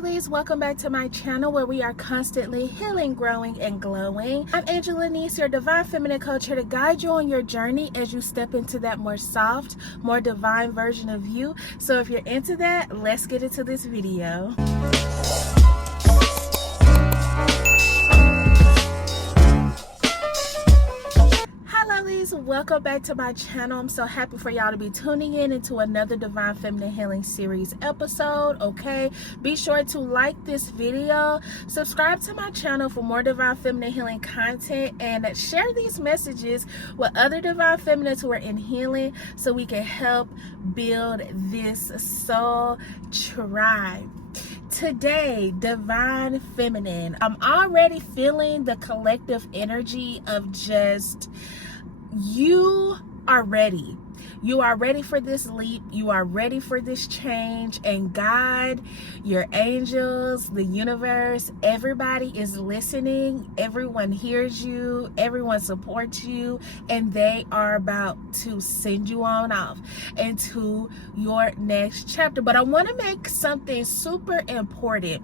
lovelies, welcome back to my channel where we are constantly healing, growing, and glowing. I'm Angel.lenise, your divine feminine coach, here to guide you on your journey as you step into that more soft, more divine version of you. So if you're into that, let's get into this video. Welcome back to my channel. I'm so happy for y'all to be tuning in into another divine feminine healing series episode. Okay, be sure to like this video, subscribe to my channel for more divine feminine healing content, and share these messages with other divine feminines who are in healing so we can help build this soul tribe. Today, divine feminine, I'm already feeling the collective energy of just you are ready. You are ready for this leap. You are ready for this change. And God, your angels, the universe, everybody is listening. Everyone hears you. Everyone supports you. And they are about to send you on off into your next chapter. But I want to make something super important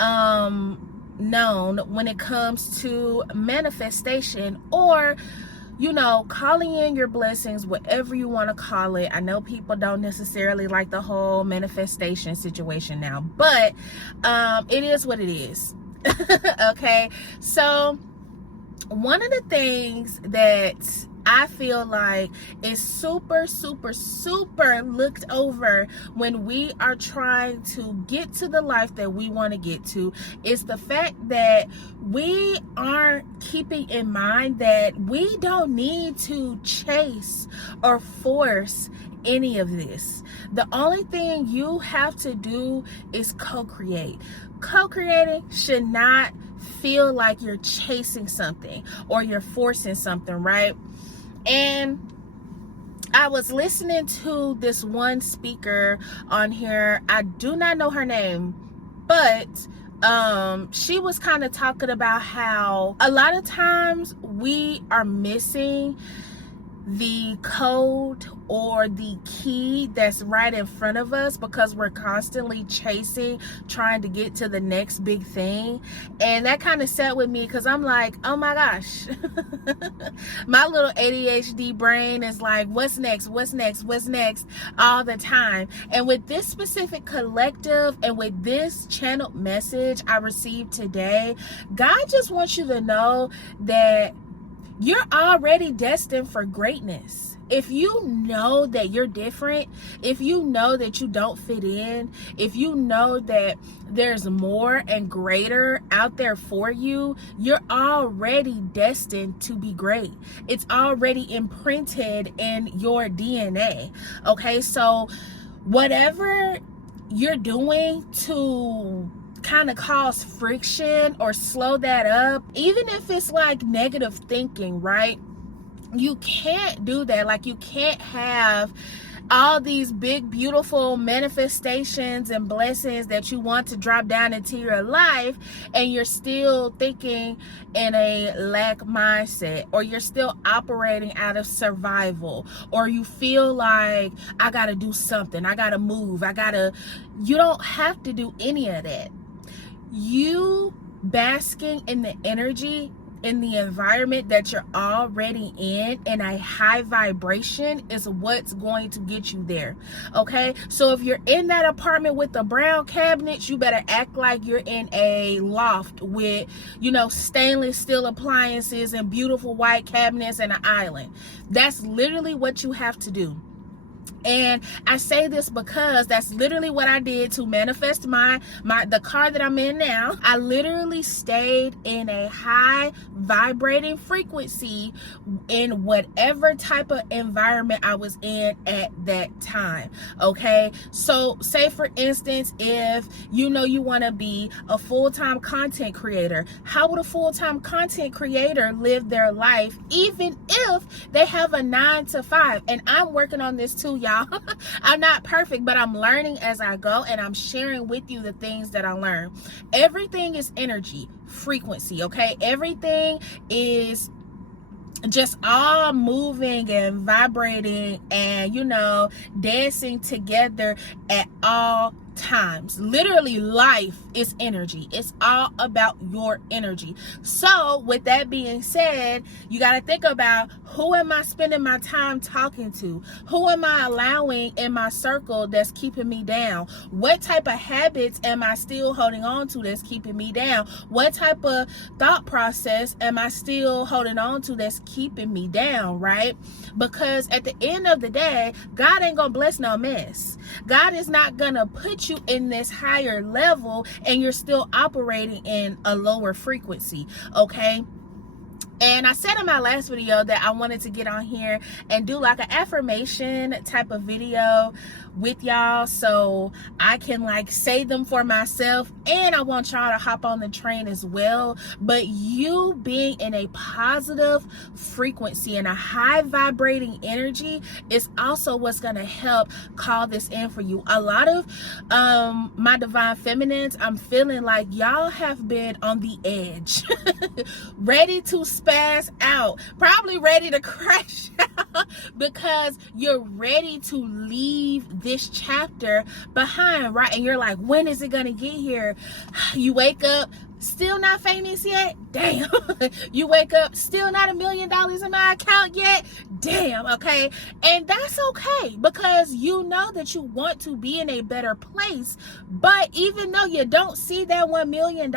known when it comes to manifestation, or calling in your blessings, whatever you want to call it. I know people don't necessarily like the whole manifestation situation now, but it is what it is. Okay, so one of the things that I feel like is super looked over when we are trying to get to the life that we want to get to is the fact that we aren't keeping in mind that we don't need to chase or force any of this. The only thing you have to do is co-create. Co-creating should not feel like you're chasing something or you're forcing something, right? And I was listening to this one speaker on here. I do not know her name, but she was kind of talking about how a lot of times we are missing the code or the key that's right in front of us because we're constantly chasing, trying to get to the next big thing. And that kind of sat with me because I'm like, oh my gosh, my little ADHD brain is like, what's next all the time. And with this specific collective and with this channeled message I received today, God just wants you to know that you're already destined for greatness. If you know that you're different, if you know that you don't fit in, if you know that there's more and greater out there for you, you're already destined to be great. It's already imprinted in your DNA. Okay, so whatever you're doing to kind of cause friction or slow that up, even if it's like negative thinking, right? You can't do that. Like, you can't have all these big beautiful manifestations and blessings that you want to drop down into your life and you're still thinking in a lack mindset, or you're still operating out of survival, or you feel like I gotta do something, I gotta move, you don't have to do any of that. You basking in the energy, in the environment that you're already in a high vibration, is what's going to get you there. Okay, so if you're in that apartment with the brown cabinets, you better act like you're in a loft with stainless steel appliances and beautiful white cabinets and an island. That's literally what you have to do. And I say this because that's literally what I did to manifest the car that I'm in now. I literally stayed in a high vibrating frequency in whatever type of environment I was in at that time. Okay, so say for instance, if you want to be a full-time content creator, how would a full-time content creator live their life even if they have a 9-to-5? And I'm working on this too, y'all. I'm not perfect, but I'm learning as I go, and I'm sharing with you the things that I learn. Everything is energy, frequency, okay? Everything is just all moving and vibrating and dancing together at all times. Literally, life is energy. It's all about your energy. So with that being said, you got to think about, who am I spending my time talking to? Who am I allowing in my circle that's keeping me down? What type of habits am I still holding on to that's keeping me down? What type of thought process am I still holding on to that's keeping me down, right? Because at the end of the day, God ain't gonna bless no mess. God is not gonna put you in this higher level and you're still operating in a lower frequency, okay? And I said in my last video that I wanted to get on here and do like an affirmation type of video with y'all, so I can like say them for myself, and I want y'all to hop on the train as well. But you being in a positive frequency and a high vibrating energy is also what's going to help call this in for you. A lot of my divine feminines, I'm feeling like y'all have been on the edge ready to spaz out, probably ready to crash out, because you're ready to leave this chapter behind, right? And you're like, when is it gonna get here? You wake up, still not famous yet? Damn. You wake up, still not $1 million in my account yet? Damn, okay? And that's okay, because you know that you want to be in a better place. But even though you don't see that $1 million,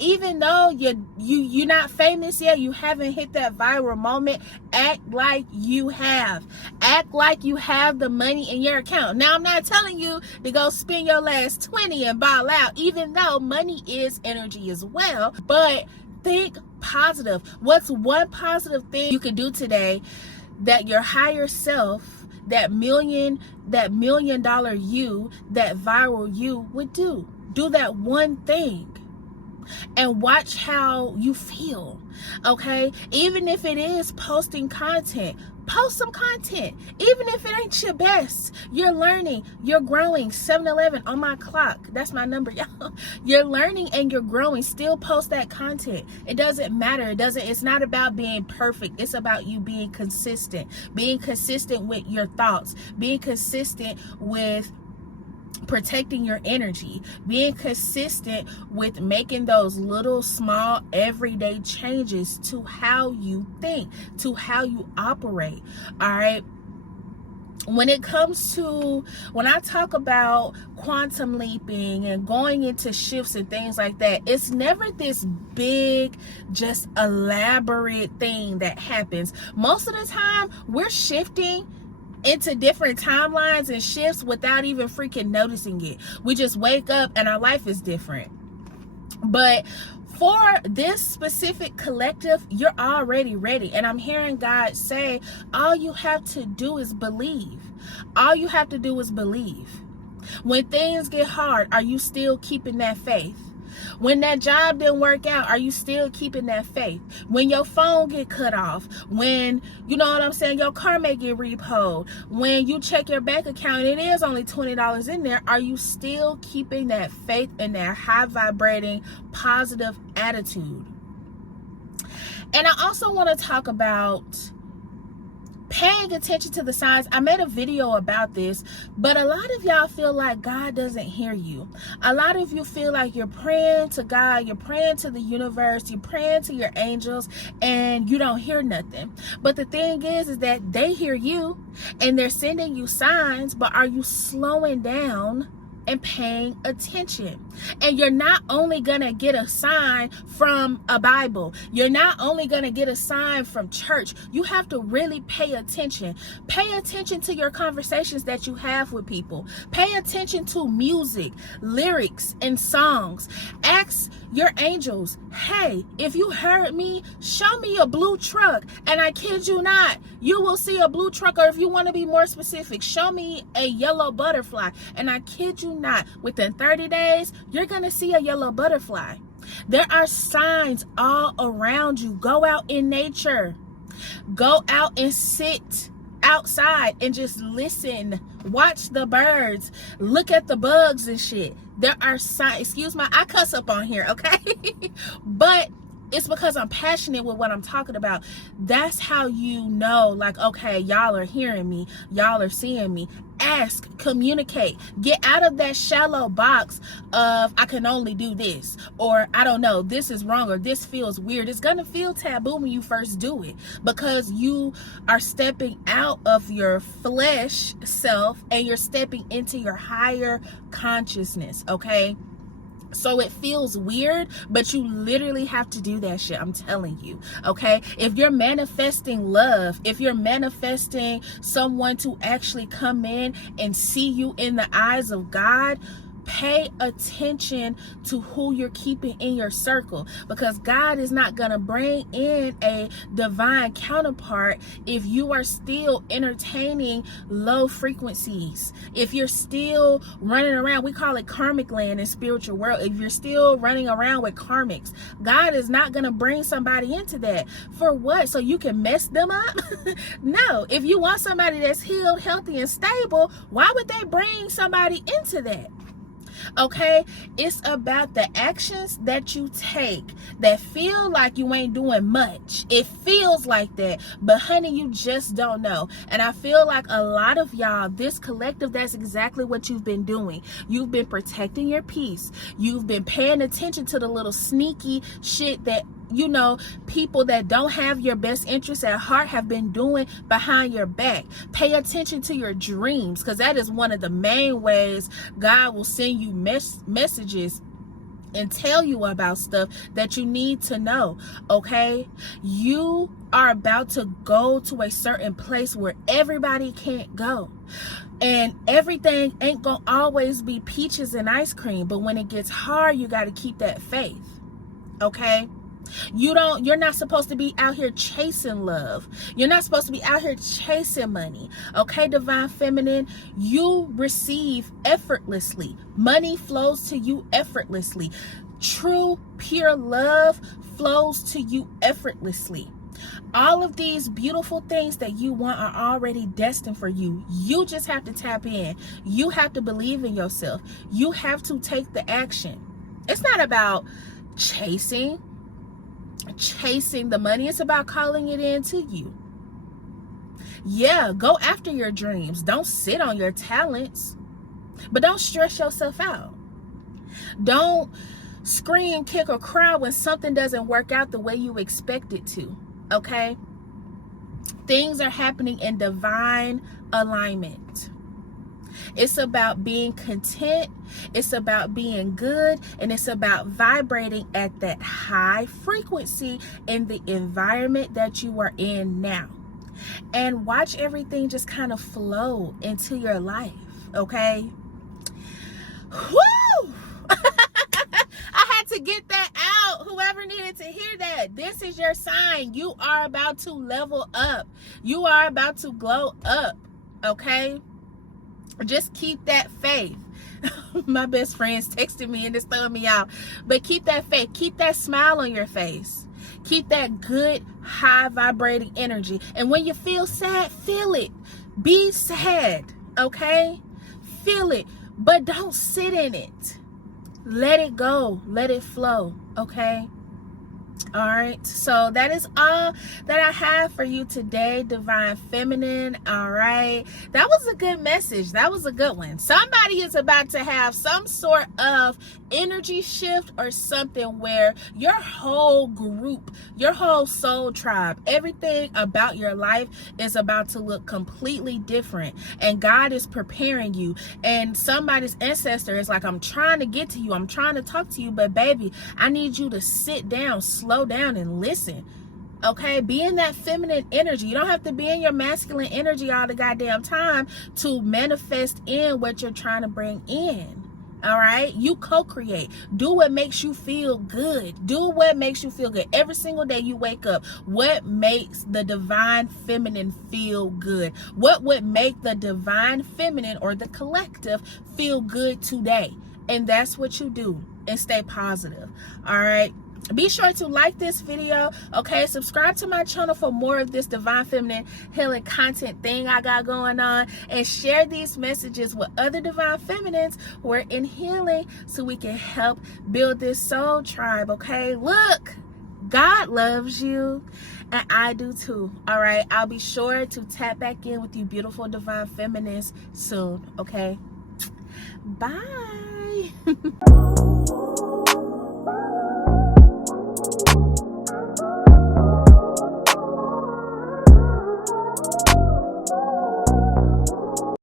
even though you're not famous yet, you haven't hit that viral moment, act like you have. Act like you have the money in your account. Now, I'm not telling you to go spend your last 20 and ball out, even though money is energy as well. But think positive. What's one positive thing you could do today that your higher self, that million dollar you, that viral you would do? Do that one thing and watch how you feel, okay? Even if it is posting content, post some content. Even if it ain't your best, you're learning, you're growing. 7-Eleven on my clock, that's my number, y'all. You're learning and you're growing. Still post that content. It doesn't matter. It's not about being perfect. It's about you being consistent with your thoughts, being consistent with protecting your energy, being consistent with making those little small everyday changes to how you think, to how you operate. All right. When I talk about quantum leaping and going into shifts and things like that, it's never this big, just elaborate thing that happens. Most of the time, we're shifting into different timelines and shifts without even freaking noticing it. We just wake up and our life is different. But for this specific collective, you're already ready. And I'm hearing God say, all you have to do is believe. All you have to do is believe. When things get hard, are you still keeping that faith? When that job didn't work out, are you still keeping that faith? When your phone get cut off, when, you know what I'm saying, your car may get repoed, when you check your bank account, it is only $20 in there, are you still keeping that faith and that high vibrating positive attitude? And I also want to talk about paying attention to the signs. I made a video about this, but a lot of y'all feel like God doesn't hear you. A lot of you feel like you're praying to God, you're praying to the universe, you're praying to your angels, and you don't hear nothing. But the thing is that they hear you and they're sending you signs, but are you slowing down and paying attention? And you're not only gonna get a sign from a Bible, you're not only gonna get a sign from church. You have to really pay attention. Pay attention to your conversations that you have with people. Pay attention to music, lyrics, and songs. Ask your angels, hey, if you heard me, show me a blue truck. And I kid you not, you will see a blue truck. Or if you want to be more specific, show me a yellow butterfly. And I kid you not, within 30 days, you're going to see a yellow butterfly. There are signs all around you. Go out in nature. Go out and sit outside and just listen. Watch the birds. Look at the bugs and shit. There are signs. Excuse my, I cuss up on here, okay? But it's because I'm passionate with what I'm talking about. That's how you know, like, okay, y'all are hearing me. Y'all are seeing me. ask, communicate, get out of that shallow box of I can only do this, or I don't know, this is wrong, or this feels weird. It's gonna feel taboo when you first do it, because you are stepping out of your flesh self and you're stepping into your higher consciousness. Okay, so it feels weird, but you literally have to do that shit. I'm telling you. Okay, if you're manifesting love, if you're manifesting someone to actually come in and see you in the eyes of God, pay attention to who you're keeping in your circle, because God is not going to bring in a divine counterpart if you are still entertaining low frequencies. If you're still running around, we call it karmic land in spiritual world. If you're still running around with karmics, God is not going to bring somebody into that. For what? So you can mess them up? No. If you want somebody that's healed, healthy, and stable, why would they bring somebody into that? Okay, it's about the actions that you take that feel like you ain't doing much. It feels like that, but honey, you just don't know. And I feel like a lot of y'all, this collective, that's exactly what you've been doing. You've been protecting your peace. You've been paying attention to the little sneaky shit that, you know, people that don't have your best interests at heart have been doing behind your back. Pay attention to your dreams, because that is one of the main ways God will send you messages and tell you about stuff that you need to know. Okay, you are about to go to a certain place where everybody can't go, and everything ain't gonna always be peaches and ice cream. But when it gets hard, you got to keep that faith. Okay, you're not supposed to be out here chasing love. You're not supposed to be out here chasing money. Okay, divine feminine, you receive effortlessly. Money flows to you effortlessly. True, pure love flows to you effortlessly. All of these beautiful things that you want are already destined for you. You just have to tap in. You have to believe in yourself. You have to take the action. It's not about chasing the money. It's about calling it into you. Yeah, go after your dreams. Don't sit on your talents, but don't stress yourself out. Don't scream, kick, or cry when something doesn't work out the way you expect it to. Okay, things are happening in divine alignment. It's about being content. It's about being good. And it's about vibrating at that high frequency in the environment that you are in now. And watch everything just kind of flow into your life. Okay? Woo! I had to get that out. Whoever needed to hear that. This is your sign. You are about to level up. You are about to glow up. Okay? Just keep that faith. My best friend's texting me and it's throwing me out. But keep that faith. Keep that smile on your face. Keep that good, high vibrating energy. And when you feel sad, feel it. Be sad. Okay? Feel it. But don't sit in it. Let it go. Let it flow. Okay? All right, so that is all that I have for you today, divine feminine. All right, that was a good message. That was a good one. Somebody is about to have some sort of energy shift or something where your whole group, your whole soul tribe, everything about your life is about to look completely different, and God is preparing you. And somebody's ancestor is like, I'm trying to get to you, I'm trying to talk to you, but baby, I need you to sit down, slow down, and listen. Okay, be in that feminine energy. You don't have to be in your masculine energy all the goddamn time to manifest in what you're trying to bring in. All right, you co-create. Do what makes you feel good. Do what makes you feel good every single day you wake up. What makes the divine feminine feel good? What would make the divine feminine or the collective feel good today? And that's what you do, and stay positive. All right, be sure to like this video. Okay, subscribe to my channel for more of this divine feminine healing content thing I got going on, and share these messages with other divine feminines who are in healing so we can help build this soul tribe. Okay, look, God loves you, and I do too. All right, I'll be sure to tap back in with you beautiful divine feminists soon. Okay, bye.